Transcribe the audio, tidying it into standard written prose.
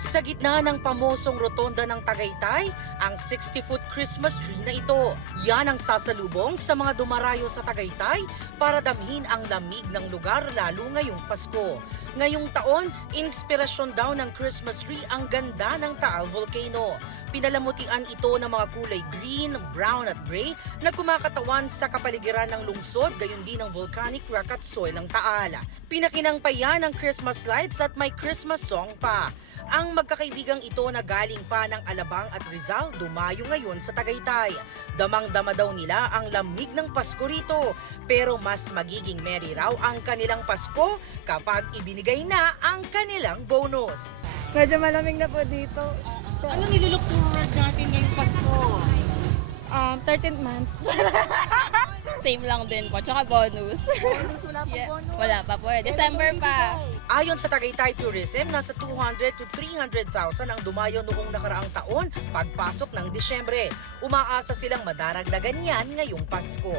Sa gitna ng pamosong rotonda ng Tagaytay, ang 60-foot Christmas tree na ito. Yan ang sasalubong sa mga dumarayo sa Tagaytay para damhin ang lamig ng lugar lalo ngayong Pasko. Ngayong taon, inspirasyon daw ng Christmas tree ang ganda ng Taal Volcano. Pinalamutian ito ng mga kulay green, brown at gray na kumakatawan sa kapaligiran ng lungsod, gayon din ng volcanic rock at soil ng Taal. Pinakinang pa yan ng Christmas lights at may Christmas song pa. Ang magkakaibigang ito na galing pa ng Alabang at Rizal dumayo ngayon sa Tagaytay. Damang-dama daw nila ang lamig ng Pasko rito, pero mas magiging merry raw ang kanilang Pasko kapag ibinigay na ang kanilang bonus. Medyo malamig na po dito. Ano nilulook forward natin ngayong Pasko? 13th month. Same lang din po, tsaka bonus. Bonus, wala pang Yeah, bonus. wala pa po. December pa. Ayon sa Tagaytay Tourism, nasa 200 to 300,000 ang dumayo noong nakaraang taon pagpasok ng Disyembre. Umaasa silang madaragdagan yan ngayong Pasko.